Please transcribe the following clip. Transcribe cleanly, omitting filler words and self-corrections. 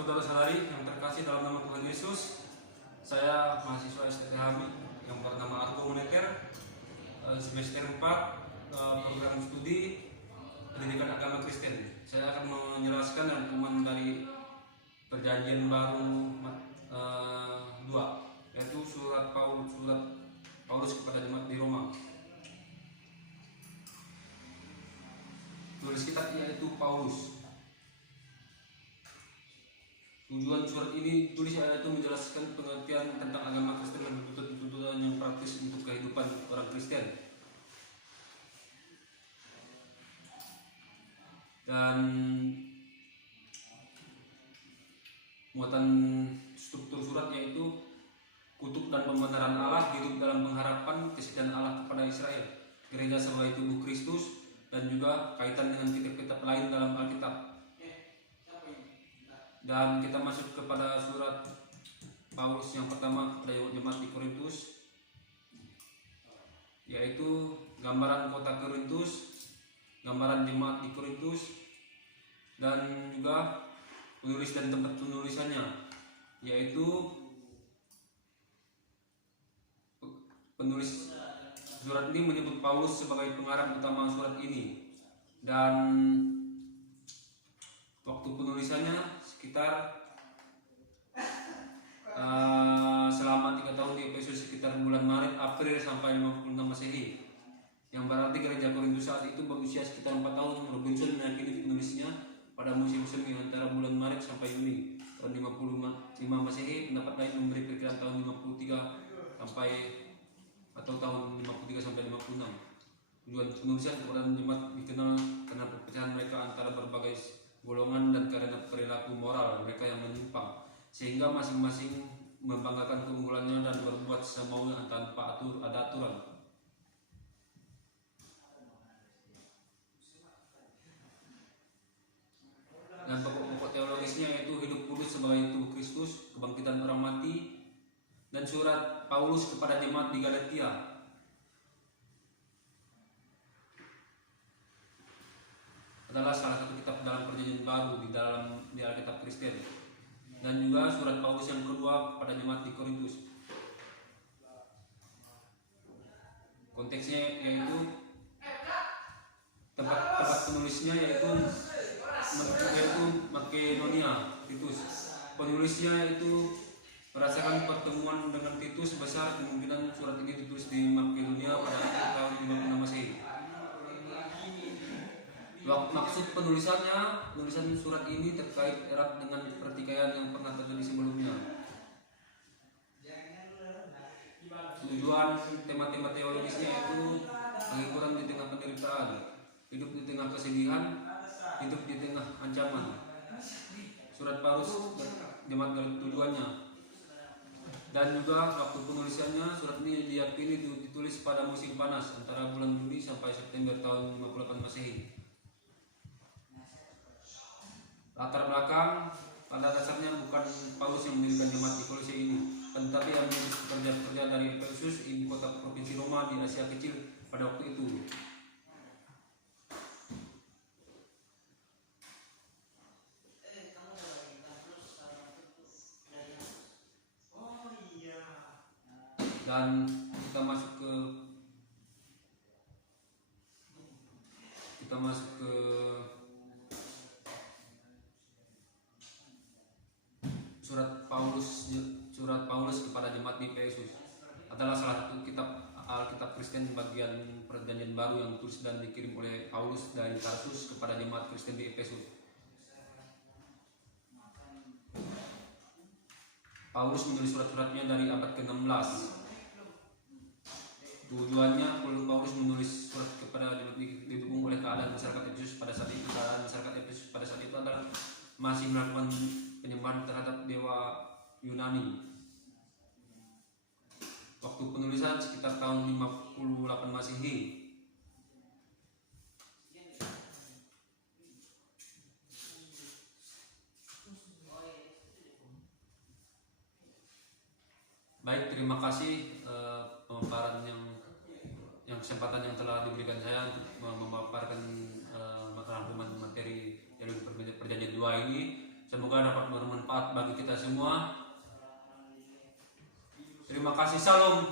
Saudara-saudari yang terkasih dalam nama Tuhan Yesus, saya mahasiswa STTH yang bernama Argo Moneter, semester 4, program studi pendidikan agama Kristen. Saya akan menjelaskan rangkuman dari Perjanjian Baru 2, yaitu surat Paulus kepada jemaat di Roma. Tulis kitab yaitu Paulus. Tujuan surat ini ditulis yaitu menjelaskan pengertian tentang agama Kristen dan tuntutan yang praktis untuk kehidupan orang Kristen. Dan muatan struktur surat yaitu kutuk dan pembenaran Allah, hidup dalam pengharapan kesetiaan Allah kepada Israel, gereja sebagai tubuh Kristus, dan juga kaitan dengan kitab-kitab lain dalam Alkitab. Dan kita masuk kepada surat Paulus yang pertama kepada jemaat di Korintus, yaitu gambaran kota Korintus, gambaran jemaat di Korintus, dan juga penulis dan tempat penulisannya, yaitu penulis surat ini menyebut Paulus sebagai pengarang utama surat ini, dan waktu penulisannya sekitar selama 3 tahun di Efesus, sekitar bulan Maret April sampai 56 Masehi, yang berarti gereja Korintus saat itu berusia sekitar 4 tahun. Robinson meyakini penulisnya pada musim semi antara bulan Maret sampai Juni tahun 55 Masehi. Pendapat lain memberi perkiraan tahun 53 sampai atau tahun 53 sampai 56. Tujuan penulisan kepada jemaat dikenal karena perpecahan mereka antara berbagai golongan dan karena perilaku moral mereka yang menyimpang, sehingga masing-masing membanggakan keunggulannya dan berbuat semaunya tanpa ada aturan. Dan pokok-pokok teologisnya yaitu hidup kudus sebagai tubuh Kristus, kebangkitan orang mati, dan surat Paulus kepada jemaat di Galatia. Adalah salah satu kitab dalam Perjanjian Baru di Alkitab Kristen, dan juga surat Paulus yang kedua kepada jemaat di Korintus. Konteksnya yaitu tempat penulisnya yaitu Makedonia, Titus. Penulisnya yaitu merasakan pertemuan dengan Titus besar, kemungkinan surat ini ditulis di Makedonia pada tahun 56 Masehi. Maksud penulisan surat ini terkait erat dengan pertikaian yang pernah terjadi sebelumnya. Tujuan tema-tema teologisnya yaitu penghiburan di tengah penderitaan, hidup di tengah kesedihan, hidup di tengah ancaman. Surat Paulus jemaat tujuannya. Dan juga waktu penulisannya, surat ini diyakini ditulis pada musim panas antara bulan Juli sampai September tahun 58 Masehi. Latar belakang pada dasarnya bukan Paulus yang mendirikan jemaat di Kolose ini, tetapi yang menjadi pekerja-pekerja dari Efesus, ibu kota provinsi Roma di Asia Kecil pada waktu itu. Dan kita masuk ke surat Paulus kepada jemaat di Efesus. Adalah salah satu kitab Alkitab Kristen bagian Perjanjian Baru yang ditulis dan dikirim oleh Paulus dari Tarsus kepada jemaat Kristen di Efesus. Paulus menulis surat-suratnya dari abad ke-16. Tujuannya, Paulus menulis surat kepada jemaat didukung oleh keadaan masyarakat Efesus pada saat itu. Keadaan masyarakat Efesus pada saat itu adalah masih melakukan penyembahan terhadap dewa Yunani. Waktu penulisan sekitar tahun 58 Masehi. Baik, terima kasih pemaparan yang kesempatan yang telah diberikan saya untuk memaparkan rangkuman materi dari Perjanjian 2 ini. Semoga dapat bermanfaat kita semua. Terima kasih, salam.